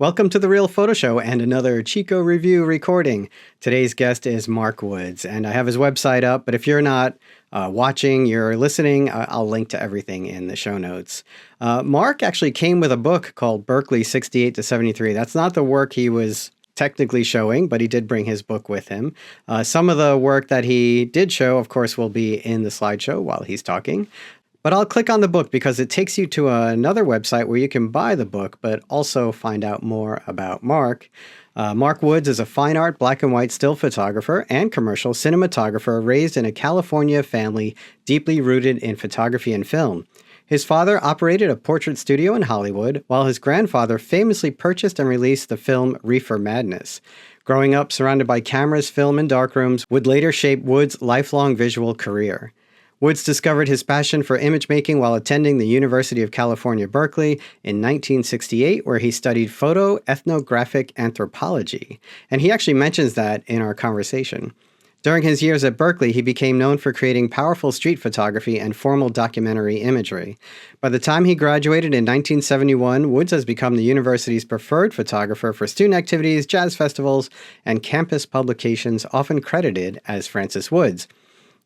Welcome to The Real Photo Show and another Chico review recording. Today's guest is Mark Woods, and I have his website up, but if you're not watching, you're listening, I'll link to everything in the show notes. Mark actually came with a book called Berkeley 68 to 73. That's not the work he was technically showing, but he did bring his book with him. Some of the work that he did show, of course, will be in the slideshow while he's talking. But I'll click on the book because it takes you to another website where you can buy the book, but also find out more about Mark. Mark Woods is a fine art black and white still photographer and commercial cinematographer raised in a California family deeply rooted in photography and film. His father operated a portrait studio in Hollywood, while his grandfather famously purchased and released the film Reefer Madness. Growing up surrounded by cameras, film, and darkrooms would later shape Woods' lifelong visual career. Woods discovered his passion for image making while attending the University of California, Berkeley in 1968, where he studied Photo Ethnographic Anthropology. And he actually mentions that in our conversation. During his years at Berkeley, he became known for creating powerful street photography and formal documentary imagery. By the time he graduated in 1971, Woods has become the university's preferred photographer for student activities, jazz festivals, and campus publications, often credited as Francis Woods.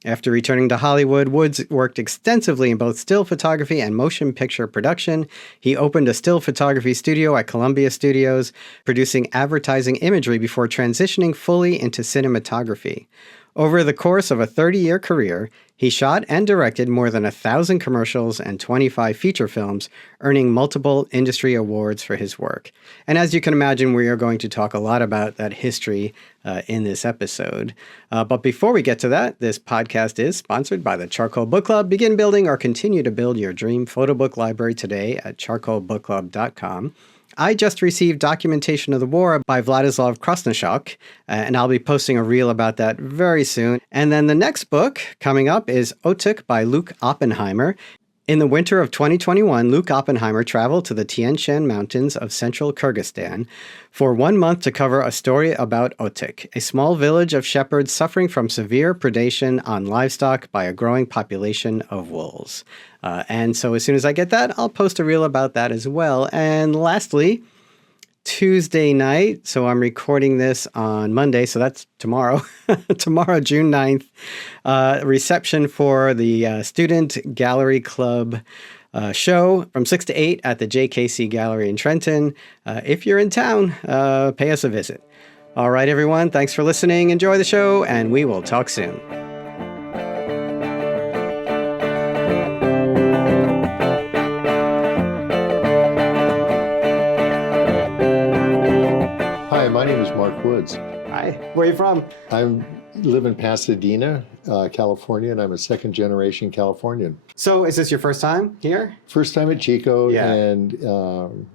After returning to Hollywood, Woods worked extensively in both still photography and motion picture production. He opened a still photography studio at Columbia Studios, producing advertising imagery before transitioning fully into cinematography. Over the course of a 30-year career, he shot and directed more than 1,000 commercials and 25 feature films, earning multiple industry awards for his work. And as you can imagine, we are going to talk a lot about that history in this episode. But before we get to that, this podcast is sponsored by the Charcoal Book Club. Begin building or continue to build your dream photo book library today at charcoalbookclub.com. I just received Documentation of the War by Vladislav Krasnoshok, and I'll be posting a reel about that very soon. And then the next book coming up is Otuk by Luke Oppenheimer. In the winter of 2021, Luke Oppenheimer traveled to the Tian Shan Mountains of central Kyrgyzstan for 1 month to cover a story about Otuk, a small village of shepherds suffering from severe predation on livestock by a growing population of wolves. And so as soon as I get that, I'll post a reel about that as well. And lastly, Tuesday night, so I'm recording this on Monday, so that's tomorrow, tomorrow, June 9th, reception for the Student Gallery Club show from 6 to 8 at the JKC Gallery in Trenton. If you're in town, pay us a visit. All right, everyone, thanks for listening. Enjoy the show, and we will talk soon. Hi, my name is Mark Woods. Hi, where are you from? I live in Pasadena, California, and I'm a second-generation Californian. So is this your first time here? First time at Chico, Yeah. and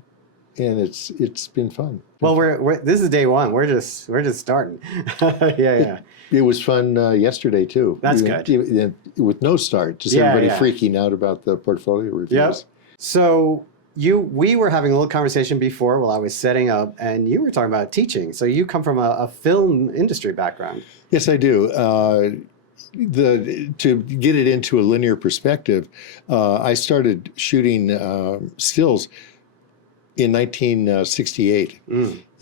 it's been fun. Well, this is day one. We're just starting. Yeah. It was fun yesterday too. That's good. With no start, just everybody freaking out about the portfolio reviews. Yep. So we were having a little conversation before while I was setting up, and you were talking about teaching. So you come from a film industry background. Yes, I do. To get it into a linear perspective, I started shooting stills in 1968.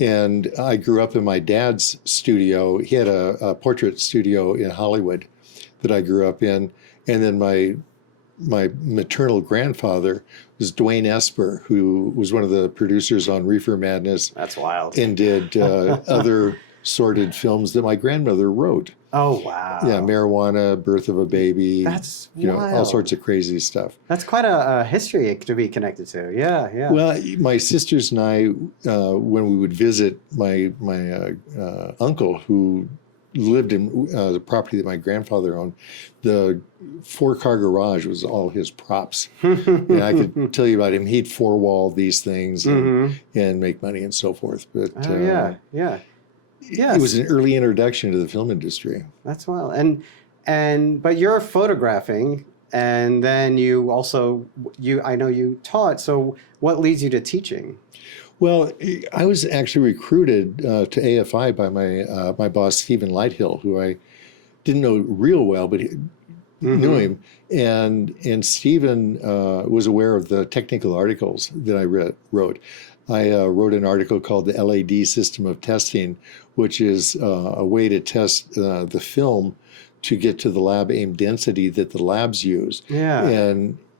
And I grew up in my dad's studio. He had a portrait studio in Hollywood that I grew up in. And then my maternal grandfather was Dwayne Esper, who was one of the producers on Reefer Madness. That's wild. And did other sordid films that my grandmother wrote. Oh, wow. Yeah, Marijuana, Birth of a Baby. That's wild. All sorts of crazy stuff. That's quite a history to be connected to. Yeah. Well, my sisters and I, when we would visit my uncle who lived in the property that my grandfather owned, the 4-car garage was all his props. And I could tell you about him. He'd four-wall these things and make money and so forth. But yeah. Yes. It was an early introduction to the film industry. That's wild. But you're photographing, and then you also I know you taught. So what leads you to teaching? Well, I was actually recruited to AFI by my boss Stephen Lighthill, who I didn't know real well, but knew him, and Stephen was aware of the technical articles that I wrote. I wrote an article called the LAD System of Testing, which is a way to test the film to get to the lab aim density that the labs use. Yeah.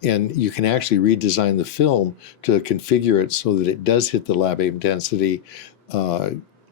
And you can actually redesign the film to configure it so that it does hit the lab aim density,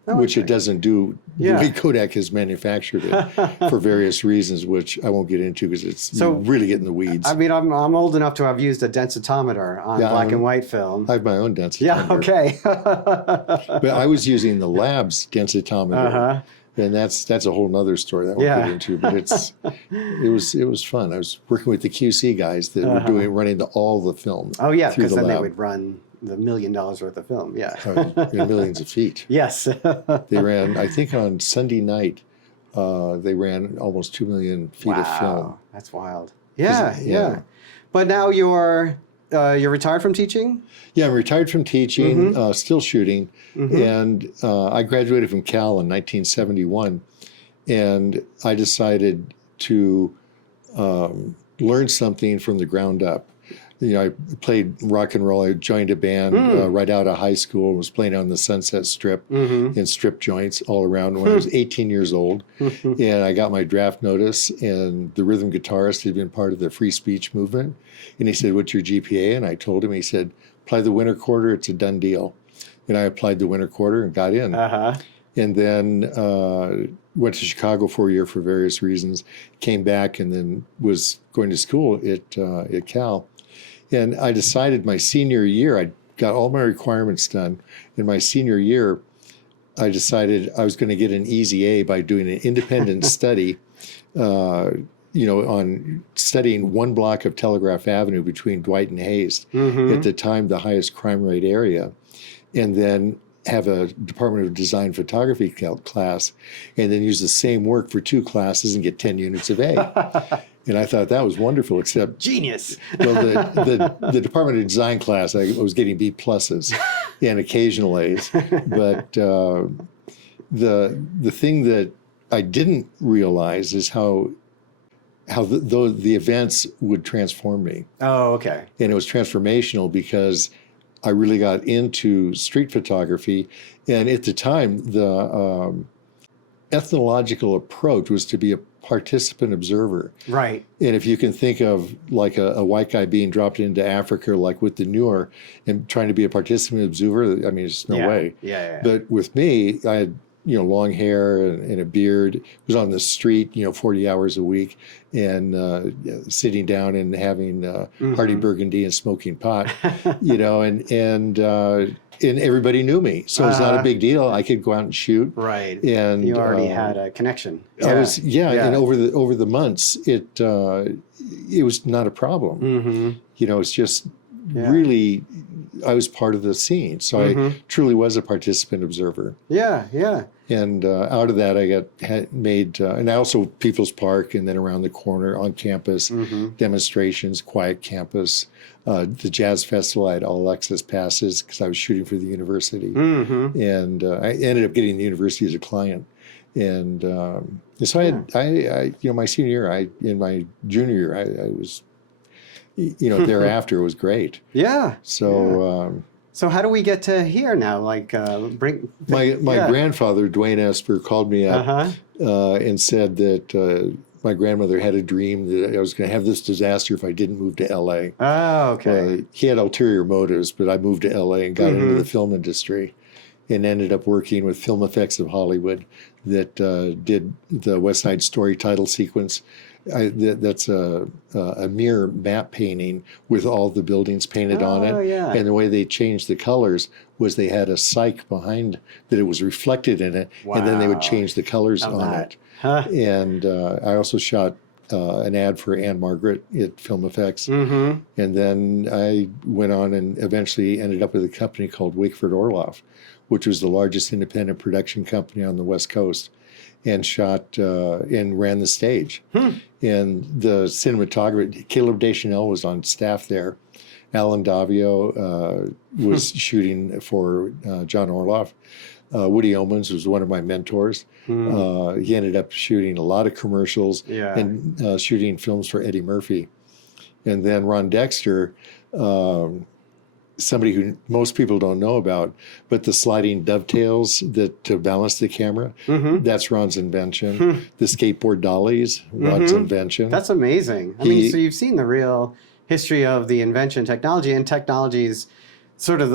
which it doesn't do the way Kodak has manufactured it for various reasons, which I won't get into because it's really getting the weeds. I mean, I'm old enough to have used a densitometer on black and white film. I have my own densitometer. Yeah, okay. But I was using the lab's densitometer. And that's a whole nother story that I won't get into. But it was fun. I was working with the QC guys that were running all the film. Oh yeah, because then they would run the $1 million worth of film. Yeah, millions of feet. Yes. They ran. I think on Sunday night, they ran almost 2 million feet of film. That's wild. Yeah. But now you're retired from teaching? Yeah, I'm retired from teaching, still shooting. And I graduated from Cal in 1971. And I decided to learn something from the ground up. You know, I played rock and roll. I joined a band right out of high school. Was playing on the Sunset Strip in strip joints all around when I was 18 years old. And I got my draft notice, and the rhythm guitarist had been part of the free speech movement. And he said, "What's your GPA?" And I told him. He said, "Apply the winter quarter. It's a done deal." And I applied the winter quarter and got in. And then went to Chicago for a year for various reasons. Came back and then was going to school at Cal. And I decided my senior year, I got all my requirements done. In my senior year, I decided I was going to get an easy A by doing an independent study, on studying one block of Telegraph Avenue between Dwight and Hayes, at the time the highest crime rate area, and then have a Department of Design Photography class, and then use the same work for 2 classes and get 10 units of A. And I thought that was wonderful, except genius. Well, the Department of Design class, I was getting B pluses and occasional A's. But the thing that I didn't realize is how the events would transform me. Oh, okay. And it was transformational because I really got into street photography. And at the time, the ethnological approach was to be a participant observer. Right. And if you can think of like a white guy being dropped into Africa, like with the Noor, and trying to be a participant observer, I mean, there's no way. Yeah. But with me, I had, long hair and a beard, was on the street, 40 hours a week, and sitting down and having Hardy Burgundy and smoking pot, and everybody knew me. So it's not a big deal. I could go out and shoot. Right. And you already had a connection. I was, and over the months, it was not a problem. It's just really, I was part of the scene. So I truly was a participant observer. Yeah. And out of that, I made, and also People's Park, and then around the corner on campus, demonstrations, quiet campus, the jazz festival. I had all access passes because I was shooting for the university, and I ended up getting the university as a client. And so I my senior year, in my junior year, I was, thereafter it was great. Yeah. So. So how do we get to here now? Like, my grandfather, Dwayne Esper, called me up and said that my grandmother had a dream that I was going to have this disaster if I didn't move to L.A. Oh, okay. He had ulterior motives, but I moved to L.A. and got into the film industry, and ended up working with Film Effects of Hollywood that did the West Side Story title sequence. That's a mirror map painting with all the buildings painted on it. Yeah. And the way they changed the colors was they had a cyc behind that it was reflected in it, and then they would change the colors on it. And I also shot an ad for Anne Margaret at Film Effects. And then I went on and eventually ended up with a company called Wakeford Orloff, which was the largest independent production company on the West Coast, and shot and ran the stage. And the cinematographer, Caleb Deschanel, was on staff there. Alan Davio was shooting for John Orloff. Woody Omans was one of my mentors. He ended up shooting a lot of commercials and shooting films for Eddie Murphy. And then Ron Dexter, somebody who most people don't know about, but the sliding dovetails that to balance the camera, that's Ron's invention. The skateboard dollies, Ron's invention. That's amazing. I mean, so you've seen the real history of the invention technology, and technology's sort of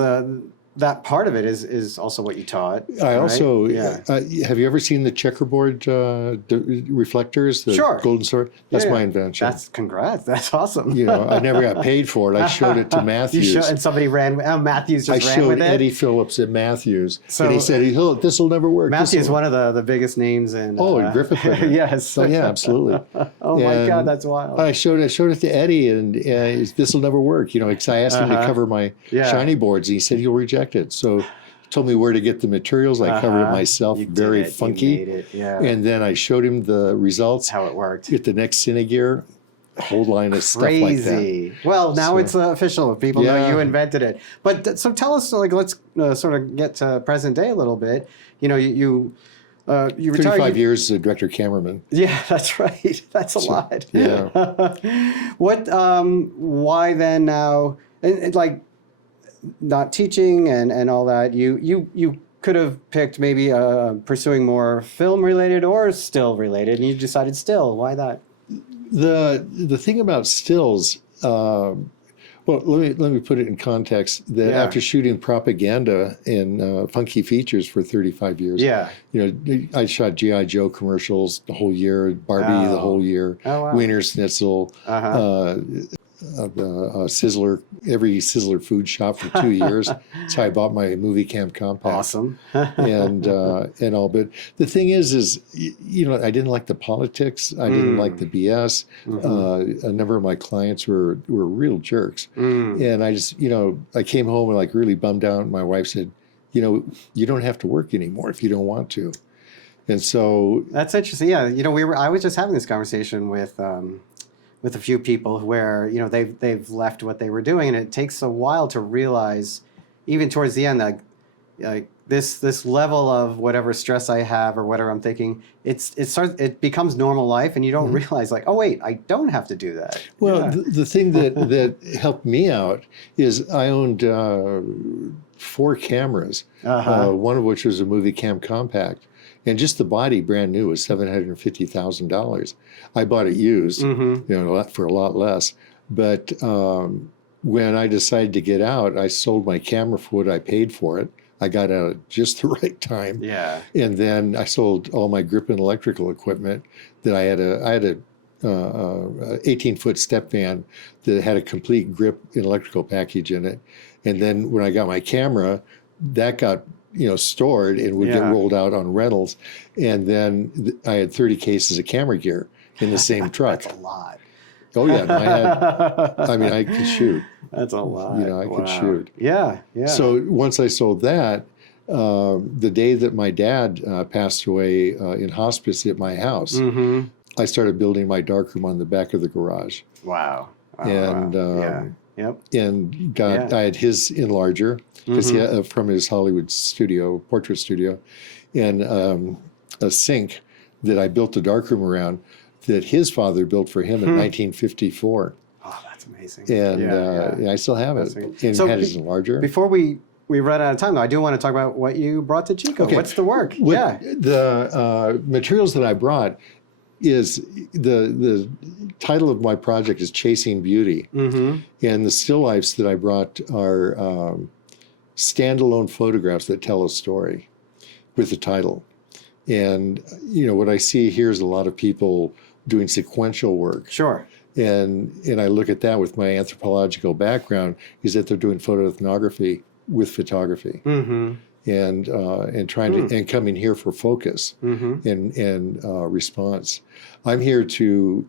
that part of it is also what you taught. I also, have you ever seen the checkerboard reflectors, the golden sword? That's my invention. Congrats. That's awesome. You know, I never got paid for it. I showed it to Matthews. And somebody Matthews just ran with it? I showed Eddie Phillips at Matthews. And he said, this will never work. Matthews is one of the biggest names in... Griffith. Yes. Oh, yeah, absolutely. My God, that's wild. I showed it to Eddie, and this will never work. You know, because I asked him to cover my shiny boards, and he said, you'll reject it. So told me where to get the materials. I covered it myself, very funky. You made it, And then I showed him the results. How it worked. Get the next Cinegear, a whole line of stuff like that. Well, now it's official. People know you invented it. But so tell us, like, let's sort of get to present day a little bit. You know, you retired. 35 years as a director cameraman. Yeah, that's right. That's a lot. Yeah. Why then now? And like, not teaching and all that, you could have picked maybe pursuing more film related or still related, and you decided still. Why that? The thing about stills, well, let me put it in context that after shooting propaganda and funky features for 35 years, you know, I shot G.I. Joe commercials the whole year, Barbie the whole year, Wiener Schnitzel, Sizzler, every Sizzler food shop for 2 years. That's how I bought my movie cam compact. Awesome. and all. But the thing is, you know, I didn't like the politics. I didn't like the BS. A number of my clients were real jerks. And I just, you know, I came home and like really bummed out. My wife said, you know, you don't have to work anymore if you don't want to. And so that's interesting. Yeah, you know, I was just having this conversation with a few people where, you know, they've left what they were doing, and it takes a while to realize, even towards the end, that like this level of whatever stress I have or whatever I'm thinking, it becomes normal life, and you don't realize, like, oh wait, I don't have to do that. Well, the thing that helped me out is I owned 4 cameras, one of which was a movie cam compact. And just the body, brand new, was $750,000. I bought it used, you know, for a lot less. But when I decided to get out, I sold my camera for what I paid for it. I got out at just the right time. Yeah. And then I sold all my grip and electrical equipment. That I had a 18-foot step van that had a complete grip and electrical package in it. And then when I got my camera, that got, you know, stored and would get rolled out on rentals. And then I had 30 cases of camera gear in the same truck. That's a lot. Oh yeah, I could shoot. That's a lot. You know, I could shoot. Yeah, yeah. So once I sold that, the day that my dad passed away in hospice at my house, I started building my darkroom on the back of the garage. Wow. And and I had his enlarger because from his Hollywood studio, portrait studio, and a sink that I built the darkroom around that his father built for him in 1954. Oh, that's amazing. And I still have it. And so had his enlarger. Before we run out of time, though, I do want to talk about what you brought to Chico. Okay. What's the work? The materials that I brought is the title of my project is Chasing Beauty. And the still lifes that I brought are standalone photographs that tell a story with the title. And, you know, what I see here is a lot of people doing sequential work. Sure. And I look at that with my anthropological background, is that they're doing photo ethnography with photography. And trying to and coming here for focus and response. I'm here to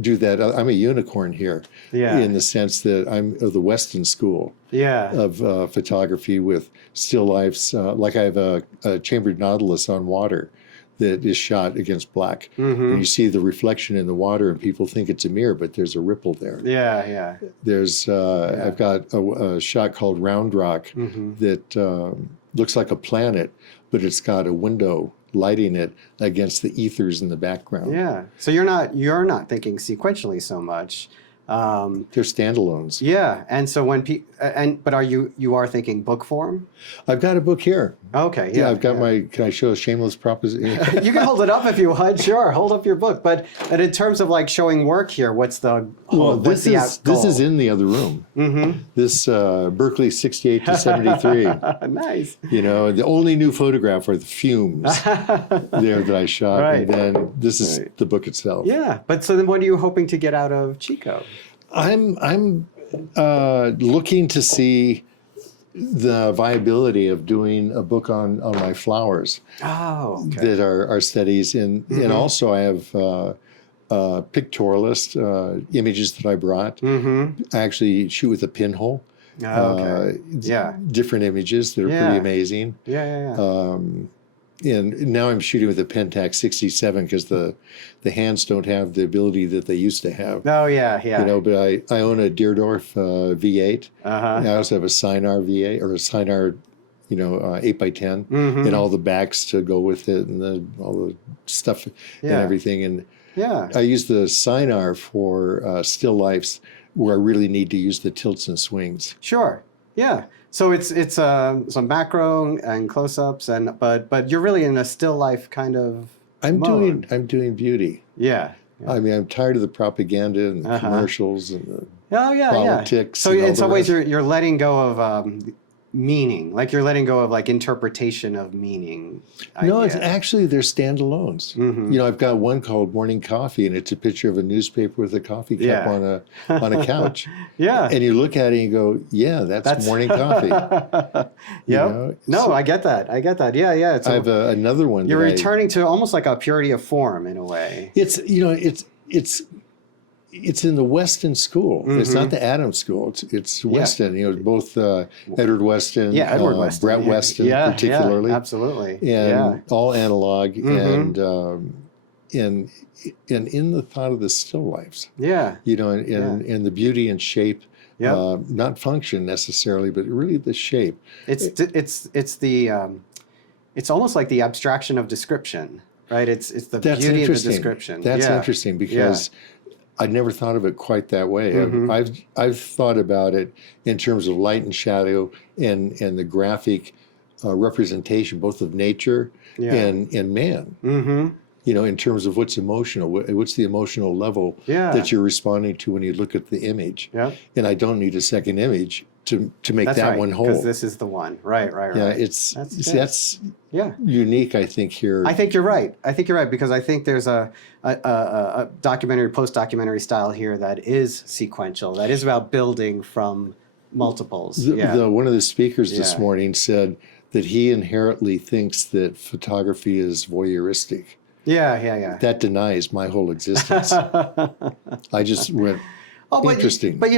do that. I'm a unicorn here, in the sense that I'm of the Weston school of photography with still lifes. Like I have a chambered nautilus on water that is shot against black. And you see the reflection in the water, and people think it's a mirror, but there's a ripple there. There's I've got a shot called Round Rock that looks like a planet, but it's got a window lighting it against the ethers in the background. Yeah. So you're not thinking sequentially so much. They're standalones. Yeah. And so but you are thinking book form? I've got a book here. Okay. Yeah, I've got can I show a shameless proposition? You can hold it up if you want. Sure, hold up your book. But in terms of like showing work here, what's the goal? This is in the other room. Mm-hmm. This Berkeley 68 to 73. Nice. You know, the only new photograph are the fumes there that I shot. Right. And then this is the book itself. Yeah. But so then what are you hoping to get out of Chico? I'm looking to see the viability of doing a book on my flowers. Oh, okay. That are studies. And also I have pictorialist images that I brought. Mm-hmm. I actually shoot with a pinhole. Okay. Different images that are pretty amazing. Yeah. And now I'm shooting with a Pentax 67 because the hands don't have the ability that they used to have. Oh, yeah. You know, but I own a Deerdorf V8. Uh-huh. I also have a Sinar V8 or a Sinar, 8x10, and all the backs to go with it, and all the stuff and everything. And I use the Sinar for still lifes where I really need to use the tilts and swings. Sure. Yeah. So it's some macro and close-ups, but you're really in a still life kind of mode. I'm doing beauty. Yeah. I mean, I'm tired of the propaganda and the commercials and the politics. So in some ways, you're letting go of meaning, like you're letting go of like interpretation of meaning. No, it's actually they're standalones. Mm-hmm. I've got one called Morning Coffee, and it's a picture of a newspaper with a coffee cup on a couch. Yeah, and you look at it and you go, "Yeah, that's morning coffee." Yeah. No, I get that. Yeah. I have another one. You're returning to almost like a purity of form in a way. It's in the Weston school. Mm-hmm. It's not the Adams school. It's Weston. Both Edward Weston, Edward Weston, Brett Weston, particularly, absolutely, and all analog, and in the thought of the still lifes. Yeah, and the beauty and shape. Yeah, not function necessarily, but really the shape. It's almost like the abstraction of description, right? It's the beauty of the description. That's interesting because. I'd never thought of it quite that way. Mm-hmm. I've thought about it in terms of light and shadow and the graphic representation both of nature and man. Mm-hmm. In terms of what's emotional, what's the emotional level that you're responding to when you look at the image. Yeah. And I don't need a second image to make that one whole. Because this is the one. Right. Yeah, that's unique, I think, here. I think you're right. Because I think there's a documentary, post-documentary style here that is sequential, that is about building from multiples. One of the speakers this morning said that he inherently thinks that photography is voyeuristic. Yeah. That denies my whole existence. I just went... interesting. But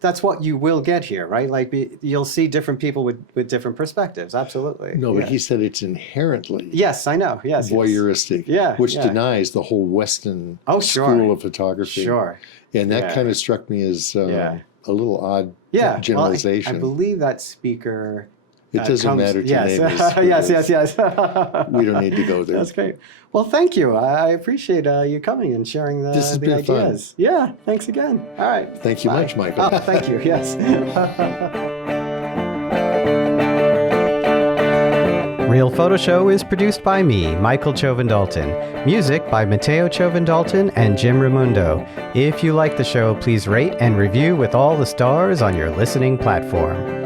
that's what you will get here, right? Like you'll see different people with different perspectives. Absolutely. No, but he said it's inherently. Yes, I know. Yes. Voyeuristic. Which denies the whole Western school of photography. Sure. And that kind of struck me as a little odd generalization. Well, I believe that speaker. It doesn't matter to name Yes. We don't need to go there. That's great. Well, thank you. I appreciate you coming and sharing the ideas. Fun. Yeah, thanks again. All right. Thank you much, Michael. Oh, thank you. Yes. Real Photo Show is produced by me, Michael Chovan-Dalton. Music by Matteo Chovan-Dalton and Jim Raimundo. If you like the show, please rate and review with all the stars on your listening platform.